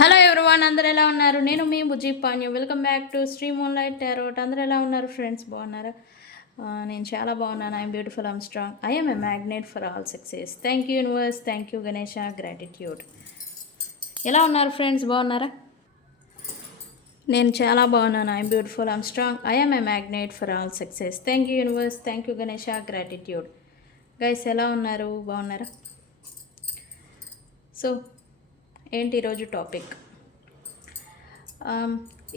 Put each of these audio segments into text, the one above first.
Hello everyone, అందరూ ఎలా ఉన్నారు? నేను మీ Bujji Panyu. Welcome back to Sri moonlight tarot. అందరూ ఎలా ఉన్నారు ఫ్రెండ్స్? బాగున్నారా? నేను చాలా బాగున్నాను. I'm beautiful, I'm strong, I'm a magnet for all success. Thank you universe, thank you Ganesha, gratitude. ఎలా ఉన్నారు ఫ్రెండ్స్? బాగున్నారా? నేను చాలా బాగున్నాను. I'm beautiful, I'm strong, I'm a magnet for all success. Thank you universe, thank you Ganesha, gratitude. Guys ఎలా ఉన్నారు? బాగున్నారా? So ఏంటి ఈరోజు టాపిక్?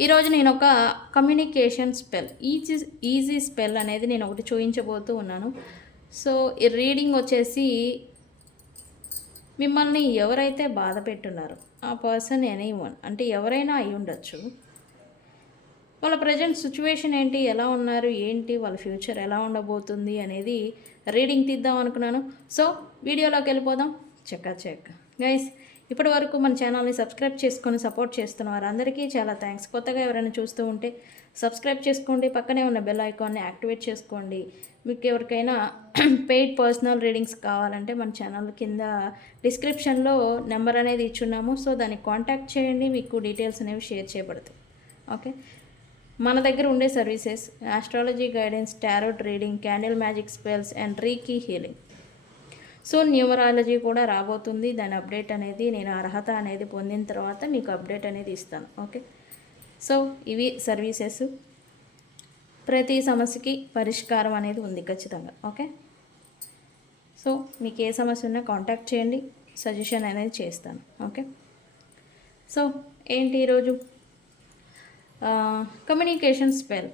ఈరోజు నేను ఒక కమ్యూనికేషన్ స్పెల్, ఈజీ స్పెల్ అనేది నేను ఒకటి చూపించబోతూ ఉన్నాను. సో ఈ రీడింగ్ వచ్చేసి, మిమ్మల్ని ఎవరైతే బాధ పెట్టున్నారో ఆ పర్సన్ ఎనీవన్, అంటే ఎవరైనా అయి ఉండొచ్చు. వాళ్ళ ప్రజెంట్ సిచ్యువేషన్ ఏంటి, ఎలా ఉన్నారు, ఏంటి వాళ్ళ ఫ్యూచర్ ఎలా ఉండబోతుంది అనేది రీడింగ్ తీద్దాం అనుకున్నాను. సో వీడియోలోకి వెళ్ళిపోదాం. చెక్ గైస్, ఇప్పటి వరకు మన ఛానల్ని సబ్స్క్రైబ్ చేసుకొని సపోర్ట్ చేస్తున్న వారందరికీ చాలా థ్యాంక్స్. కొత్తగా ఎవరైనా చూస్తూ ఉంటే సబ్స్క్రైబ్ చేసుకోండి, పక్కనే ఉన్న బెల్ ఐకాన్ని యాక్టివేట్ చేసుకోండి. మీకు ఎవరికైనా పెయిడ్ పర్సనల్ రీడింగ్స్ కావాలంటే మన ఛానల్ కింద డిస్క్రిప్షన్లో నెంబర్ అనేది ఇచ్చున్నాము. సో దానికి కాంటాక్ట్ చేయండి, మీకు డీటెయిల్స్ అనేవి షేర్ చేయబడతాయి. ఓకే, మన దగ్గర ఉండే services astrology guidance, tarot reading, candle magic spells and reiki healing. So numerology కూడా రాబోతుంది. దాని అప్డేట్ అనేది నేను అర్హత అనేది పొందిన తర్వాత మీకు అప్డేట్ అనేది ఇస్తాను. ఓకే, సో ఇవి సర్వీసెస్. ప్రతి సమస్యకి పరిష్కారం అనేది ఉంది ఖచ్చితంగా. ఓకే, సో మీకు ఏ సమస్య ఉన్నా కాంటాక్ట్ చేయండి, సజెషన్ అనేది చేస్తాను. ఓకే, సో ఏంటి ఈరోజు కమ్యూనికేషన్ స్పెల్,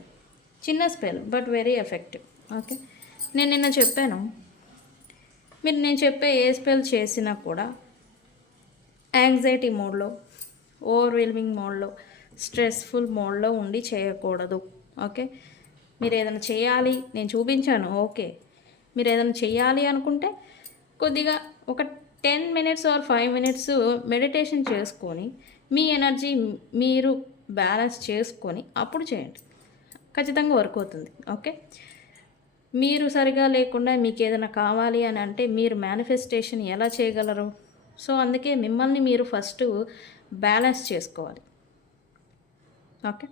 చిన్న spell but very effective. Okay, నేను నిన్న చెప్పాను, మీరు నేను చెప్పే ఏ స్పెల్ చేసినా కూడా యాంగ్జైటీ మోడ్లో, ఓవర్వెల్మింగ్ మోడ్లో, స్ట్రెస్ఫుల్ మోడ్లో ఉండి చేయకూడదు. ఓకే, మీరు ఏదైనా చేయాలి, నేను చూపించాను. ఓకే, మీరు ఏదైనా చేయాలి అనుకుంటే కొద్దిగా ఒక 10 మినిట్స్ ఆర్ 5 మినిట్స్ మెడిటేషన్ చేసుకొని మీ ఎనర్జీ మీరు బ్యాలెన్స్ చేసుకొని అప్పుడు చేయండి. ఖచ్చితంగా వర్క్ అవుతుంది. ఓకే, మీరు సరిగా లేకుండా మీకు ఏదైనా కావాలి అని అంటే మీరు మేనిఫెస్టేషన్ ఎలా చేయగలరు? సో అందుకే మిమ్మల్ని మీరు ఫస్ట్ బ్యాలెన్స్ చేసుకోవాలి. ఓకే,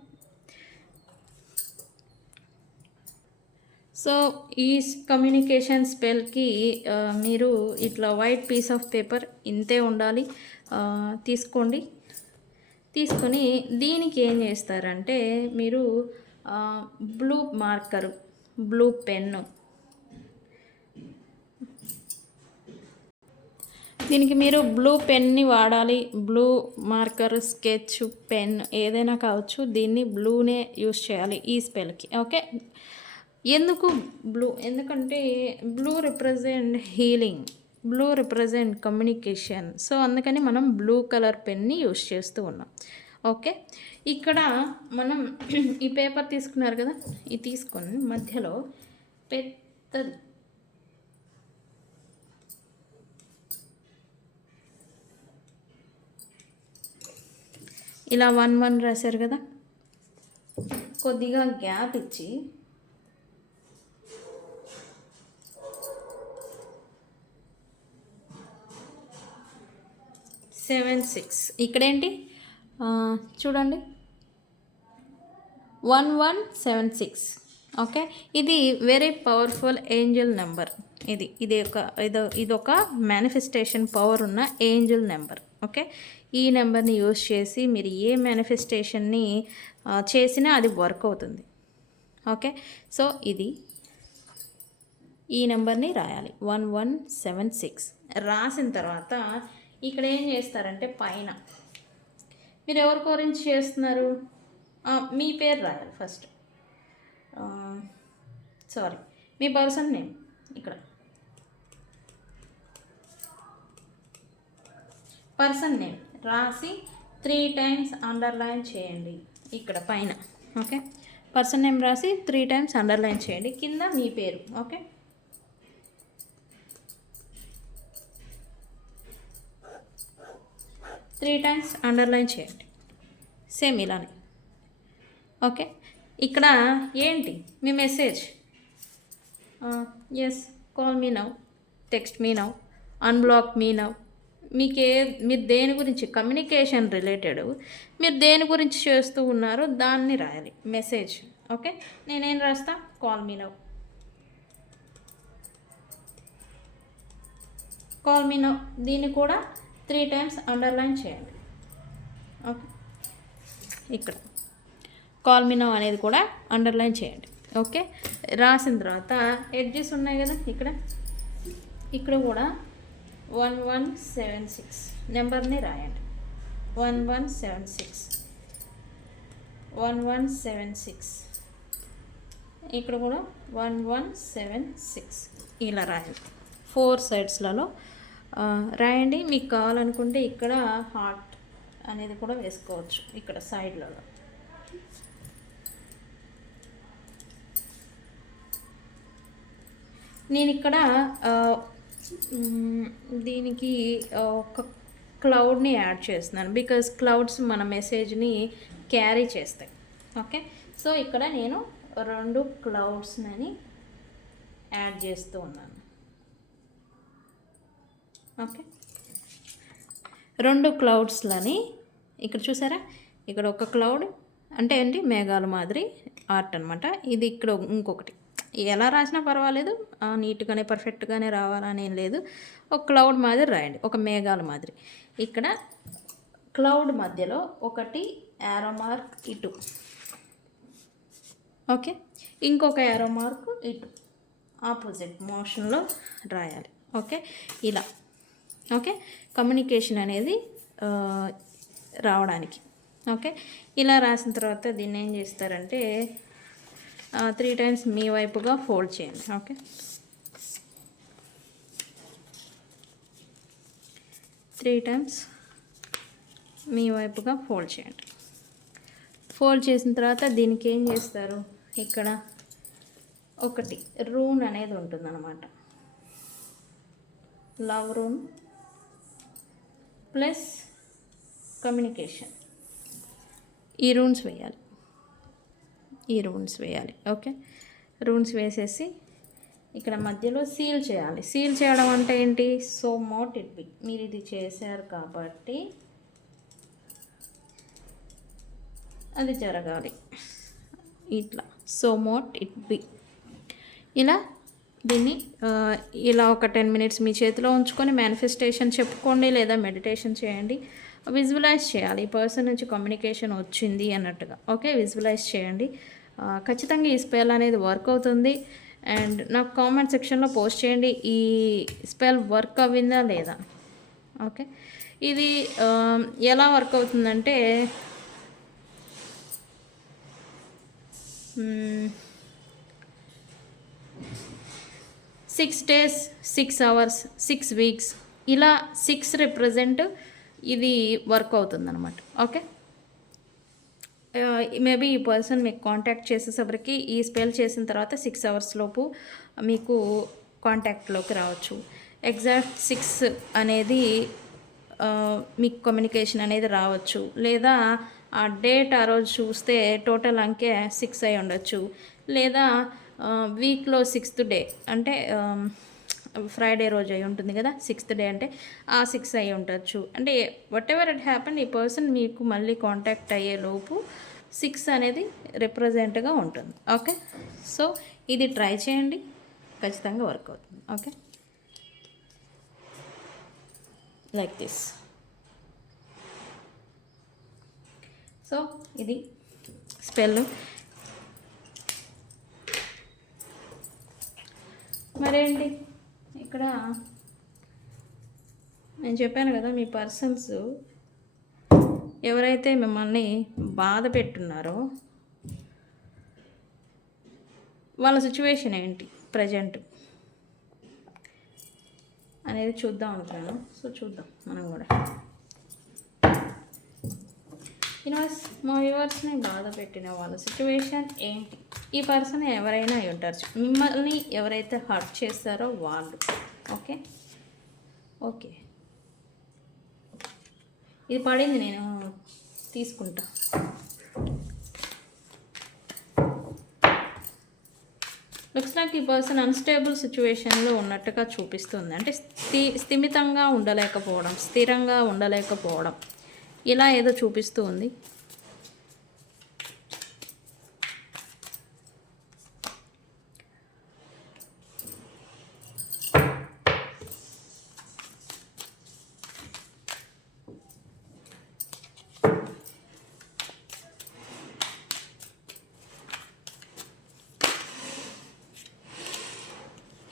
సో ఈ కమ్యూనికేషన్ స్పెల్కి మీరు ఇట్లా వైట్ పీస్ ఆఫ్ పేపర్ ఇంతే ఉండాలి, తీసుకోండి. తీసుకొని దీనికి ఏం చేస్తారంటే మీరు బ్లూ మార్కరు, బ్లూ పెన్ను, దీనికి మీరు బ్లూ పెన్ని వాడాలి. బ్లూ మార్కర్, స్కెచ్ పెన్ ఏదైనా కావచ్చు, దీన్ని బ్లూనే యూస్ చేయాలి ఈ స్పెల్కి. ఓకే, ఎందుకు బ్లూ? ఎందుకంటే blue represent healing, blue represent communication. So అందుకని మనం బ్లూ కలర్ పెన్ని యూస్ చేస్తూ ఉన్నాం. ఓకే, ఇక్కడ మనం ఈ పేపర్ తీసుకున్నారు కదా, ఇది తీసుకొని మధ్యలో పెద్దది ఇలా 1 రాశారు కదా, కొద్దిగా గ్యాప్ ఇచ్చి సెవెన్ 6 ఇక్కడేంటి చూడండి, 1176. ఓకే, ఇది వెరీ పవర్ఫుల్ ఏంజల్ నెంబర్. ఇదొక మేనిఫెస్టేషన్ పవర్ ఉన్న ఏంజల్ నెంబర్. ఓకే, ఈ నెంబర్ని యూజ్ చేసి మీరు ఏ మేనిఫెస్టేషన్ని చేసినా అది వర్క్ అవుతుంది. ఓకే, సో ఈ నెంబర్ని రాయాలి, 1176. రాసిన తర్వాత ఇక్కడ ఏం చేస్తారంటే పైన మీరు ఎవరి గురించి చేస్తున్నారు, మీ పేరు రాయాలి ఫస్ట్. సారీ, మీ పర్సన్ నేమ్ ఇక్కడ, పర్సన్ నేమ్ రాసి 3 టైమ్స్ అండర్లైన్ చేయండి ఇక్కడ పైన. ఓకే, పర్సన్ నేమ్ రాసి 3 టైమ్స్ అండర్లైన్ చేయండి. కింద మీ పేరు. ఓకే, త్రీ టైమ్స్ అండర్లైన్ చేయండి, సేమ్ ఇలానే. ఓకే, ఇక్కడ ఏంటి మీ message? Yes, call me now, text me now, unblock me now, మీరు దేని గురించి కమ్యూనికేషన్ రిలేటెడ్ మీరు దేని గురించి చేస్తూ ఉన్నారో దాన్ని రాయాలి మెసేజ్. ఓకే, నేనేం రాస్తా, call me now. Call me now దీన్ని కూడా 3 టైమ్స్ అండర్లైన్ చేయండి. ఓకే, ఇక్కడ కాల్ మీ నౌ అనేది కూడా అండర్లైన్ చేయండి. ఓకే, రాసిన తర్వాత ఎడ్జెస్ ఉన్నాయి కదా, ఇక్కడ కూడా 1176 నెంబర్ని రాయండి. 1176 ఇక్కడ కూడా 1176 ఇలా రాయండి. 4 సైడ్స్లలో రాయండి. మీకు కావాలనుకుంటే ఇక్కడ హార్ట్ అనేది కూడా వేసుకోవచ్చు ఇక్కడ సైడ్లలో. నేను ఇక్కడ దీనికి ఒక క్లౌడ్ని యాడ్ చేస్తున్నాను, బికాజ్ క్లౌడ్స్ మన మెసేజ్ని క్యారీ చేస్తాయి. ఓకే, సో ఇక్కడ నేను 2 క్లౌడ్స్ని యాడ్ చేస్తూ ఉన్నాను. ఓకే, 2 క్లౌడ్స్లని ఇక్కడ చూసారా, ఇక్కడ ఒక క్లౌడ్ అంటే ఏంటి, మేఘాల మాదిరి ఆర్ట్ అనమాట. ఇది ఇక్కడ ఇంకొకటి, ఎలా రాసినా పర్వాలేదు, నీట్గానే పర్ఫెక్ట్గానే రావాలని ఏం లేదు. ఒక క్లౌడ్ మాదిరి రాయండి, ఒక మేఘాల మాదిరి. ఇక్కడ క్లౌడ్ మధ్యలో ఒకటి యారో మార్క్ ఇటు, ఓకే, ఇంకొక యారో మార్క్ ఇటు ఆపోజిట్ మోషన్లో రాయాలి. ఓకే, ఇలా. ఓకే, కమ్యూనికేషన్ అనేది రావడానికి. ఓకే, ఇలా రాసిన తర్వాత దీన్ని ఏం చేస్తారంటే 3 టైమ్స్ మీ వైపుగా ఫోల్డ్ చేయండి. ఓకే, 3 టైమ్స్ మీ వైపుగా ఫోల్డ్ చేయండి. ఫోల్డ్ చేసిన తర్వాత దీనికి ఏం చేస్తారు, ఇక్కడ ఒకటి రూన్ అనేది ఉంటుందన్నమాట. లవ్ రూన్ ప్లస్ కమ్యూనికేషన్, ఈ రూన్స్ వేయాలి. ఓకే, రూన్స్ వేసేసి ఇక్కడ మధ్యలో సీల్ చేయాలి. సీల్ చేయడం అంటే ఏంటి, సో మోట్ ఇట్ బి, మీరు ఇది చేశారు కాబట్టి అది జరగాలి, ఇట్లా సో మోట్ ఇట్ బి. ఇలా దీన్ని ఇలా ఒక 10 మినిట్స్ మీ చేతిలో ఉంచుకొని మేనిఫెస్టేషన్ చెప్పుకోండి, లేదా మెడిటేషన్ చేయండి. విజువలైజ్ చేయాలి, ఈ పర్సన్ నుంచి కమ్యూనికేషన్ వచ్చింది అన్నట్టుగా. ఓకే, విజువలైజ్ చేయండి. ఖచ్చితంగా ఈ స్పెల్ అనేది వర్క్ అవుతుంది. అండ్ నాకు కామెంట్ సెక్షన్లో పోస్ట్ చేయండి, ఈ స్పెల్ వర్క్ అవ్విందా లేదా. ఓకే, ఇది ఎలా వర్క్ అవుతుందంటే 6 days 6 hours 6 weeks ఇలా 6 రిప్రజెంట్ ఇది వర్క్ అవుతుందన్నమాట. ఓకే, మేబీ ఈ పర్సన్ మీకు కాంటాక్ట్ చేసేసరికి ఈ స్పెల్ చేసిన తర్వాత 6 hours లోపు మీకు కాంటాక్ట్లోకి రావచ్చు. ఎగ్జాక్ట్ 6 అనేది మీకు కమ్యూనికేషన్ అనేది రావచ్చు, లేదా ఆ డేట్ ఆ రోజు చూస్తే టోటల్ అంకె 6 అయి ఉండొచ్చు, లేదా వీక్లో 6th డే అంటే ఫ్రైడే రోజు అయి ఉంటుంది కదా, 6th డే అంటే ఆ 6 అయి ఉండొచ్చు. అంటే వాట్ ఎవర్ ఇట్ హ్యాపెన్, ఈ పర్సన్ మీకు మళ్ళీ కాంటాక్ట్ అయ్యే లోపు 6 అనేది రిప్రజెంట్గా ఉంటుంది. ఓకే, సో ఇది ట్రై చేయండి, ఖచ్చితంగా వర్క్ అవుతుంది. Okay, like this. సో ఇది స్పెల్. మరేంటి ఇక్కడ నేను చెప్పాను కదా, మీ పర్సన్స్ ఎవరైతే మిమ్మల్ని బాధ పెట్టున్నారో వాళ్ళ సిచ్యువేషన్ ఏంటి ప్రజెంట్ అనేది చూద్దాం అనుకున్నాను. సో చూద్దాం మనం కూడా. యూనివర్స్, మా వ్యూవర్స్ని బాధ పెట్టిన వాళ్ళ సిచ్యువేషన్ ఏంటి, ఈ పర్సన్ ఎవరైనా అయి ఉంటారు, మిమ్మల్ని ఎవరైతే హర్ట్ చేస్తారో వాళ్ళు. ఓకే ఓకే, ఇది పడింది, నేను తీసుకుంటా. లుక్స్ లైక్ ఈ పర్సన్ అన్‌స్టేబుల్ సిట్యుయేషన్‌లో ఉన్నట్టుగా చూపిస్తుంది. అంటే స్థిమితంగా ఉండలేకపోవడం, స్థిరంగా ఉండలేకపోవడం, ఇలా ఏదో చూపిస్తూ ఉంది.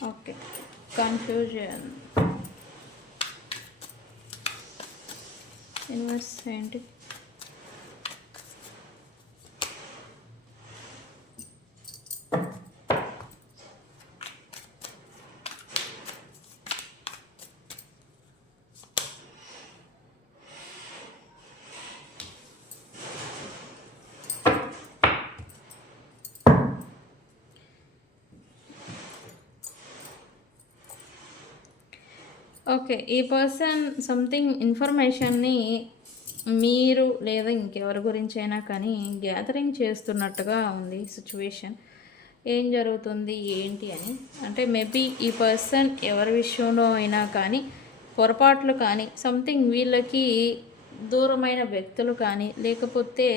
ఓకే. కన్‌ఫ్యూజన్. యూనివర్స్ ఏంటి? ఓకే. ఈ పర్సన్ సంథింగ్ ఇన్ఫర్మేషన్‌ని మీరు లేదా ఇంకెవరి గురించైనా కానీ గ్యాదరింగ్ చేస్తున్నట్టుగా ఉంది సిట్యుయేషన్. ఏం జరుగుతుంది ఏంటి అని. అంటే మేబీ ఈ పర్సన్ ఎవరి విషయంలో అయినా కానీ పొరపాట్లు కానీ సంథింగ్ వీళ్ళకి దూరమైన వ్యక్తులు కానీ లేకపోతే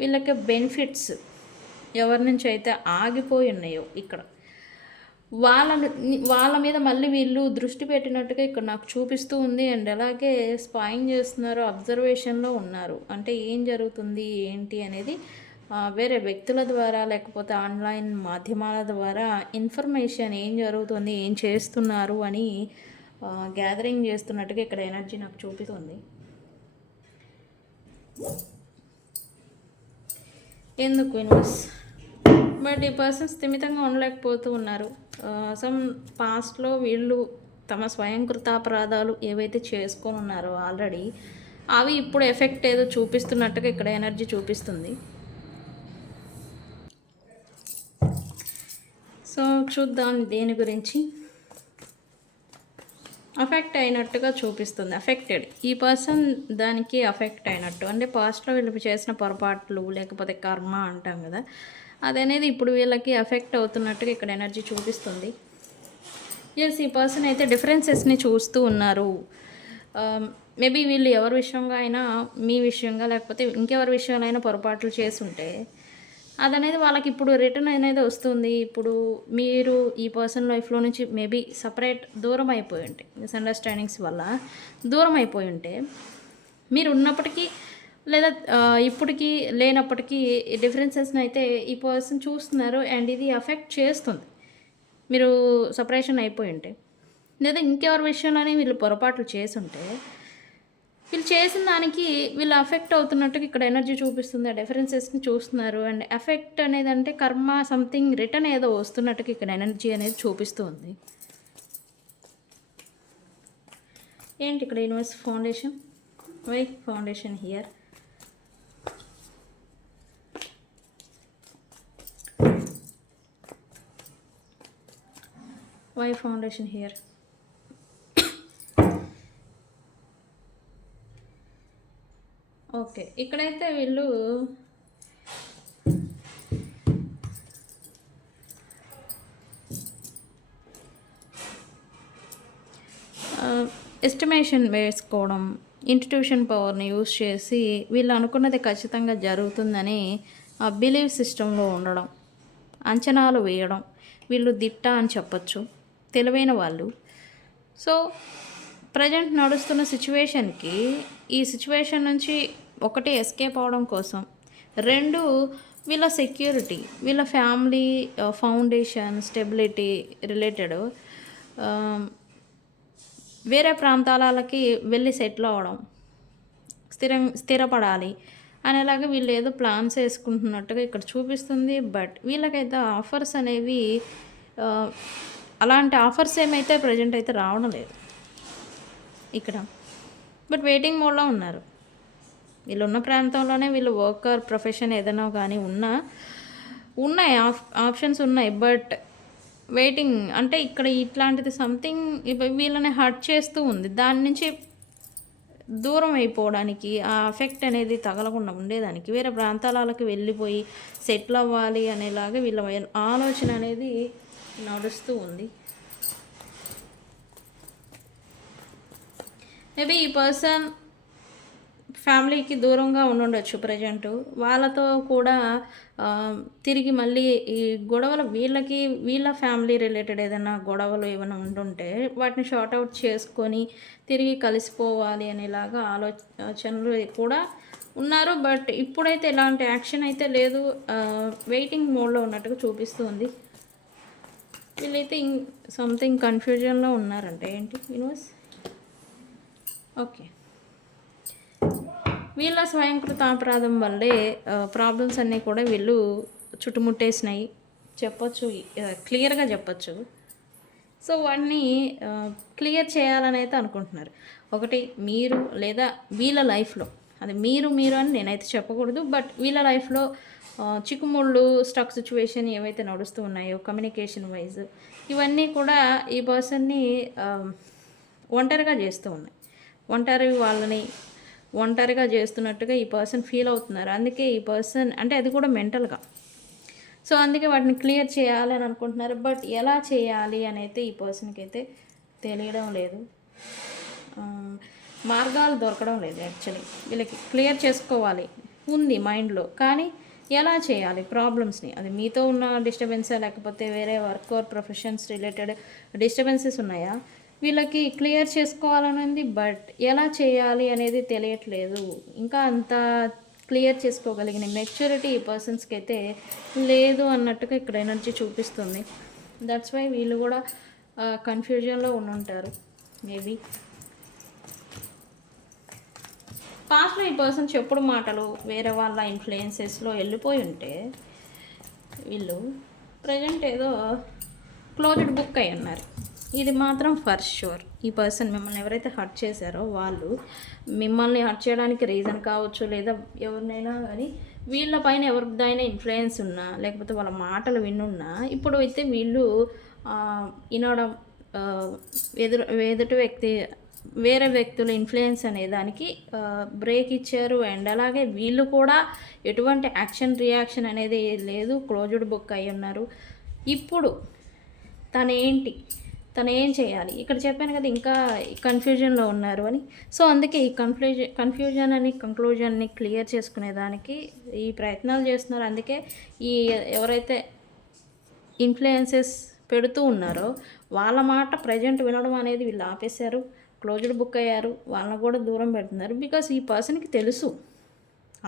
వీళ్ళకి బెనిఫిట్స్ ఎవరి నుంచి అయితే ఆగిపోయి ఉన్నాయో ఇక్కడ వాళ్ళ మీద మళ్ళీ వీళ్ళు దృష్టి పెట్టినట్టుగా ఇక్కడ నాకు చూపిస్తూ ఉంది. అండ్ అలాగే స్పాయింగ్ చేస్తున్నారు, అబ్జర్వేషన్లో ఉన్నారు. అంటే ఏం జరుగుతుంది ఏంటి అనేది వేరే వ్యక్తుల ద్వారా లేకపోతే ఆన్లైన్ మాధ్యమాల ద్వారా ఇన్ఫర్మేషన్ ఏం జరుగుతుంది ఏం చేస్తున్నారు అని గ్యాదరింగ్ చేస్తున్నట్టుగా ఇక్కడ ఎనర్జీ నాకు చూపిస్తుంది. ఎందుకు యూనివర్స్? బట్ ఈ పర్సన్ స్థిమితంగా ఉండలేకపోతూ ఉన్నారు. సమ్ పాస్ట్లో వీళ్ళు తమ స్వయంకృతాపరాధాలు ఏవైతే చేసుకొని ఉన్నారో ఆల్రెడీ అవి ఇప్పుడు ఎఫెక్ట్ ఏదో చూపిస్తున్నట్టుగా ఇక్కడ ఎనర్జీ చూపిస్తుంది. సో చూద్దాం దేని గురించి. అఫెక్ట్ అయినట్టుగా చూపిస్తుంది. అఫెక్టెడ్ ఈ పర్సన్ దానికి అఫెక్ట్ అయినట్టు. అంటే పాస్ట్లో వీళ్ళు చేసిన పొరపాట్లు లేకపోతే కర్మ అంటాం కదా, అదనేది ఇప్పుడు వీళ్ళకి అఫెక్ట్ అవుతున్నట్టుగా ఇక్కడ ఎనర్జీ చూపిస్తుంది. ఎస్, ఈ పర్సన్ అయితే డిఫరెన్సెస్ని చూస్తూ ఉన్నారు. మేబీ వీళ్ళు ఎవరి విషయంగా అయినా, మీ విషయంగా లేకపోతే ఇంకెవరి విషయంలో అయినా పొరపాట్లు చేసుంటే అదనేది వాళ్ళకి ఇప్పుడు రిటర్న్ అనేది వస్తుంది. ఇప్పుడు మీరు ఈ పర్సన్ లైఫ్లో నుంచి మేబీ సపరేట్ దూరం అయిపోయి ఉంటే, మిస్అండర్స్టాండింగ్స్ వల్ల దూరం అయిపోయి ఉంటే మీరు ఉన్నప్పటికీ లేదా ఇప్పటికీ లేనప్పటికీ డిఫరెన్సెస్ని అయితే ఈ పర్సన్ చూస్తున్నారు. అండ్ ఇది అఫెక్ట్ చేస్తుంది మీరు సపరేషన్ అయిపోయి ఉంటే, లేదా ఇంకెవరి విషయంలోనే వీళ్ళు పొరపాట్లు చేసుంటే వీళ్ళు చేసిన దానికి వీళ్ళు అఫెక్ట్ అవుతున్నట్టుగా ఇక్కడ ఎనర్జీ చూపిస్తుంది. ఆ డిఫరెన్సెస్ని చూస్తున్నారు. అండ్ ఎఫెక్ట్ అనేది అంటే కర్మ సంథింగ్ రిటర్న్ ఏదో వస్తున్నట్టుగా ఇక్కడ ఎనర్జీ అనేది చూపిస్తుంది. ఏంటి ఇక్కడ universe? Foundation. Why foundation here? Why foundation here? Okay, ఇక్కడైతే వీళ్ళు ఎస్టిమేషన్ వేసుకోవడం, ఇంట్యూషన్ పవర్ని యూజ్ చేసి వీళ్ళు అనుకున్నది ఖచ్చితంగా జరుగుతుందని ఆ బిలీవ్ సిస్టంలో ఉండడం, అంచనాలు వేయడం. వీళ్ళు దిట్ట అని చెప్పచ్చు, తెలివైన వాళ్ళు. సో ప్రజెంట్ నడుస్తున్న సిచ్యువేషన్కి ఈ సిచ్యువేషన్ నుంచి ఒకటి ఎస్కేప్ అవడం కోసం, రెండు వీళ్ళ సెక్యూరిటీ, వీళ్ళ ఫ్యామిలీ ఫౌండేషన్ స్టెబిలిటీ రిలేటెడ్ వేరే ప్రాంతాలకి వెళ్ళి సెటిల్ అవ్వడం, స్థిరపడాలి అనేలాగా వీళ్ళు ఏదో ప్లాన్స్ వేసుకుంటున్నట్టుగా ఇక్కడ చూపిస్తుంది. బట్ వీళ్ళకైతే ఆఫర్స్ అనేవి అలాంటి ఆఫర్స్ ఏమైతే ప్రజెంట్ అయితే రావడం లేదు ఇక్కడ. బట్ వెయిటింగ్ మోడ్లో ఉన్నారు. వీళ్ళు ఉన్న ప్రాంతంలోనే వీళ్ళు వర్క్ ఆర్ ప్రొఫెషన్ ఏదైనా కానీ ఉన్నాయి ఆప్షన్స్ ఉన్నాయి. బట్ వెయిటింగ్ అంటే ఇక్కడ ఇట్లాంటిది సంథింగ్ వీళ్ళని హర్ట్ చేస్తూ ఉంది. దాని నుంచి దూరం అయిపోవడానికి, ఆ ఎఫెక్ట్ అనేది తగలకుండా ఉండేదానికి వేరే ప్రాంతాలకు వెళ్ళిపోయి సెటిల్ అవ్వాలి అనేలాగా వీళ్ళ ఆలోచన అనేది నడుస్తూ ఉంది. మేబీ ఈ పర్సన్ ఫ్యామిలీకి దూరంగా ఉండుండొచ్చు ప్రజెంటు. వాళ్ళతో కూడా తిరిగి మళ్ళీ ఈ గొడవలు వీళ్ళ ఫ్యామిలీ రిలేటెడ్ ఏదైనా గొడవలు ఏమైనా ఉండుంటే వాటిని షార్ట్ అవుట్ చేసుకొని తిరిగి కలిసిపోవాలి అనేలాగా ఆలోచనలు కూడా ఉన్నారు. బట్ ఇప్పుడైతే ఎలాంటి యాక్షన్ అయితే లేదు. వెయిటింగ్ మోడ్లో ఉన్నట్టుగా చూపిస్తుంది. వీళ్ళైతే సంథింగ్ కన్ఫ్యూజన్లో ఉన్నారంటే ఏంటి యూనివర్స్. ఓకే, వీళ్ళ స్వయంకృతాపరాధం వల్లే ప్రాబ్లమ్స్ అన్నీ కూడా వీళ్ళు చుట్టుముట్టేసినాయి చెప్పొచ్చు, క్లియర్గా చెప్పొచ్చు. సో వాటిని క్లియర్ చేయాలని అయితే అనుకుంటున్నారు. ఒకటి మీరు లేదా వీళ్ళ లైఫ్లో, అది మీరు అని నేనైతే చెప్పకూడదు, బట్ వీళ్ళ లైఫ్లో చిక్కుముళ్ళు స్టక్ సిచ్యువేషన్ ఏవైతే నడుస్తూ ఉన్నాయో కమ్యూనికేషన్ వైజ్ ఇవన్నీ కూడా ఈ పర్సన్ని ఒంటరిగా చేస్తూ ఉన్నాయి. వాళ్ళని ఒంటరిగా చేస్తున్నట్టుగా ఈ పర్సన్ ఫీల్ అవుతున్నారు. అందుకే ఈ పర్సన్ అంటే అది కూడా మెంటల్గా, సో అందుకే వాటిని క్లియర్ చేయాలని అనుకుంటున్నారు. బట్ ఎలా చేయాలి అని అయితే ఈ పర్సన్కి అయితే తెలియడం లేదు, మార్గాలు దొరకడం లేదు. యాక్చువల్లీ వీళ్ళకి క్లియర్ చేసుకోవాలి ఉంది మైండ్లో, కానీ ఎలా చేయాలి ప్రాబ్లమ్స్ని, అది మీతో ఉన్న డిస్టర్బెన్సా లేకపోతే వేరే work or professions related disturbances ఉన్నాయా, వీళ్ళకి క్లియర్ చేసుకోవాలని ఉంది. బట్ ఎలా చేయాలి అనేది తెలియట్లేదు. ఇంకా అంత క్లియర్ చేసుకోగలిగిన మెచ్యూరిటీ ఈ పర్సన్స్కి అయితే లేదు అన్నట్టుగా ఇక్కడ ఎనర్జీ చూపిస్తుంది. దట్స్ వై వీళ్ళు కూడా కన్ఫ్యూజన్లో ఉండుంటారు. మేబీ పాస్ట్లో ఈ పర్సన్ చెప్పుడు మాటలు వేరే వాళ్ళ ఇన్ఫ్లుయెన్సెస్లో వెళ్ళిపోయి ఉంటే వీళ్ళు ప్రజెంట్ ఏదో క్లోజ్డ్ బుక్ అయి ఉన్నారు. ఇది మాత్రం ఫర్ షూర్. ఈ పర్సన్ మిమ్మల్ని ఎవరైతే హర్ట్ చేశారో వాళ్ళు మిమ్మల్ని హర్ట్ చేయడానికి రీజన్ కావచ్చు, లేదా ఎవరినైనా కానీ వీళ్ళ పైన ఎవరిదైనా ఇన్ఫ్లుయెన్స్ ఉన్నా లేకపోతే వాళ్ళ మాటలు వినున్నా ఇప్పుడు అయితే వీళ్ళు వినడం ఎదుటి వ్యక్తి వేరే వ్యక్తుల ఇన్ఫ్లుయెన్స్ అనే దానికి బ్రేక్ ఇచ్చారు. అండ్ అలాగే వీళ్ళు కూడా ఎటువంటి రియాక్షన్ అనేది లేదు, క్లోజ్డ్ బుక్ అయి ఉన్నారు. ఇప్పుడు తను ఏం చేయాలి, ఇక్కడ చెప్పాను కదా ఇంకా కన్ఫ్యూజన్లో ఉన్నారు అని. సో అందుకే ఈ కంక్లూజన్ని క్లియర్ చేసుకునేదానికి ఈ ప్రయత్నాలు చేస్తున్నారు. అందుకే ఈ ఎవరైతే ఇన్ఫ్లుయెన్సెస్ పెడుతూ ఉన్నారో వాళ్ళ మాట ప్రజెంట్ వినడం అనేది వీళ్ళు ఆపేశారు, క్లోజ్డ్ బుక్ అయ్యారు, వాళ్ళని కూడా దూరం పెడుతున్నారు. బికాస్ ఈ పర్సన్కి తెలుసు,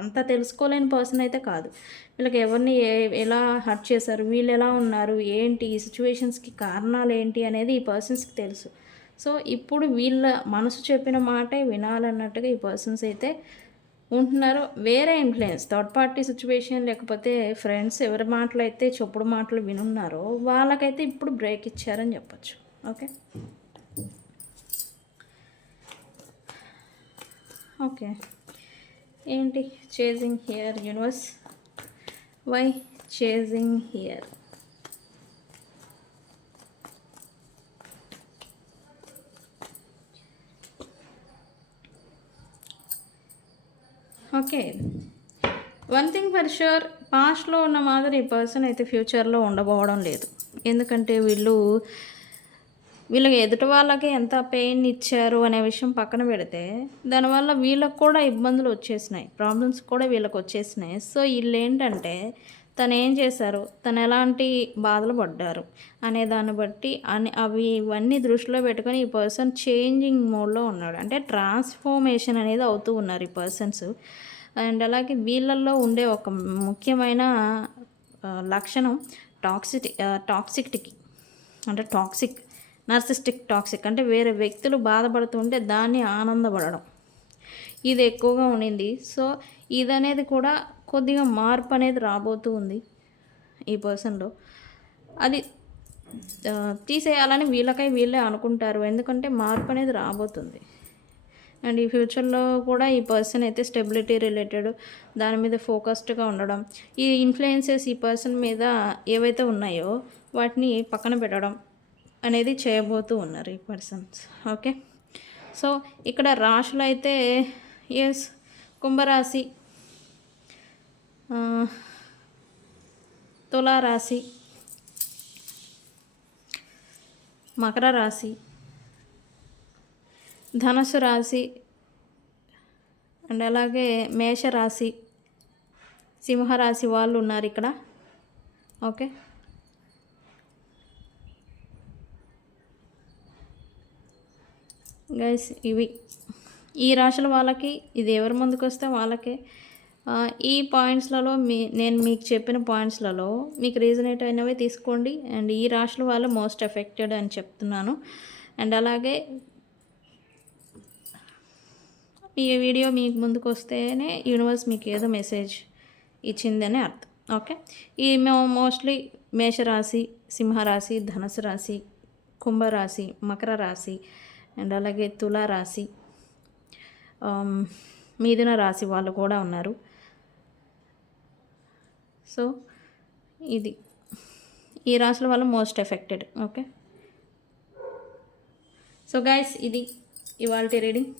అంతా తెలుసుకోలేని పర్సన్ అయితే కాదు. వీళ్ళకి ఎవరిని ఎలా హర్ట్ చేశారు, వీళ్ళు ఎలా ఉన్నారు, ఏంటి ఈ సిచ్యువేషన్స్కి కారణాలు ఏంటి అనేది ఈ పర్సన్స్కి తెలుసు. సో ఇప్పుడు వీళ్ళ మనసు చెప్పిన మాటే వినాలన్నట్టుగా ఈ పర్సన్స్ అయితే ఉంటున్నారు. వేరే ఇన్ఫ్లుయెన్స్ థర్డ్ పార్టీ సిచ్యువేషన్ లేకపోతే ఫ్రెండ్స్ ఎవరి మాటలు అయితే చెప్పుడు మాటలు వినున్నారో వాళ్ళకైతే ఇప్పుడు బ్రేక్ ఇచ్చారని చెప్పచ్చు. ఓకే ఓకే ఏంటి chasing here universe, why chasing here? Okay, one thing for sure, పాస్ట్లో ఉన్న మాదిరి ఈ పర్సన్ అయితే ఫ్యూచర్లో ఉండబోవడం లేదు. ఎందుకంటే వీళ్ళకి ఎదుటి వాళ్ళకి ఎంత పెయిన్ ఇచ్చారు అనే విషయం పక్కన పెడితే దానివల్ల వీళ్ళకి కూడా ఇబ్బందులు వచ్చేసినాయి, ప్రాబ్లమ్స్ కూడా వీళ్ళకి వచ్చేసినాయి. సో వీళ్ళు ఏంటంటే తను ఏం చేశారు, తను ఎలాంటి బాధలు పడ్డారు అనే దాన్ని బట్టి ఇవన్నీ దృష్టిలో పెట్టుకొని ఈ పర్సన్ చేంజింగ్ మోడ్లో ఉన్నాడు. అంటే ట్రాన్స్ఫర్మేషన్ అనేది అవుతూ ఉన్నారు ఈ పర్సన్స్. అండ్ అలాగే వీళ్ళల్లో ఉండే ఒక ముఖ్యమైన లక్షణం టాక్సిటీ అంటే నార్సిస్టిక్ టాక్సిక్ అంటే వేరే వ్యక్తులు బాధపడుతుంటే దాన్ని ఆనందపడడం, ఇది ఎక్కువగా ఉండింది. సో ఇదనేది కూడా కొద్దిగా మార్పు అనేది రాబోతూ ఉంది ఈ పర్సన్లో. అది తీసేయాలని వీళ్ళే అనుకుంటారు, ఎందుకంటే మార్పు అనేది రాబోతుంది. అండ్ ఈ ఫ్యూచర్లో కూడా ఈ పర్సన్ అయితే స్టెబిలిటీ రిలేటెడ్ దాని మీద ఫోకస్డ్గా ఉండడం, ఈ ఇన్ఫ్లుయెన్సెస్ ఈ పర్సన్ మీద ఏవైతే ఉన్నాయో వాటిని పక్కన పెట్టడం అనేది చేయబోతూ ఉన్నారు ఈ పర్సన్స్. ఓకే, సో ఇక్కడ రాశులు అయితే ఎస్, కుంభరాశి, తులారాశి, మకర రాశి, ధనుసు రాశి అండ్ అలాగే మేషరాశి, సింహరాశి వాళ్ళు ఉన్నారు ఇక్కడ. ఓకే, గైస్ ఇవి ఈ రాశుల వాళ్ళకి ఇది ఎవరి ముందుకు వస్తే వాళ్ళకే. ఈ పాయింట్స్లలో నేను మీకు చెప్పిన పాయింట్స్లలో మీకు రీజనేట్ అయినవే తీసుకోండి. అండ్ ఈ రాశుల వాళ్ళు మోస్ట్ ఎఫెక్టెడ్ అని చెప్తున్నాను. అండ్ అలాగే ఈ వీడియో మీకు ముందుకు వస్తేనే యూనివర్స్ మీకు ఏదో మెసేజ్ ఇచ్చిందని అర్థం. ఓకే, ఈ మోస్ట్లీ మేషరాశి, సింహరాశి, ధనుసు రాశి, కుంభరాశి, మకర రాశి అండ్ అలాగే తులారాశి, మిథున రాశి వాళ్ళు కూడా ఉన్నారు. సో ఇది ఈ రాశుల వల్ల most affected. Okay, so guys ఇది ఇవాల్టి రీడింగ్.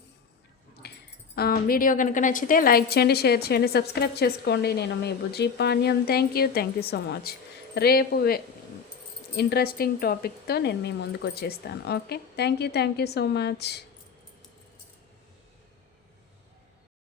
వీడియో కనుక నచ్చితే లైక్ చేయండి, షేర్ చేయండి, సబ్స్క్రైబ్ చేసుకోండి. నేను మీ Bujji Panyam. Thank you so much. రేపు ఇంట్రెస్టింగ్ టాపిక్తో నేను మీ ముందుకు వచ్చేస్తాను. Okay, thank you so much.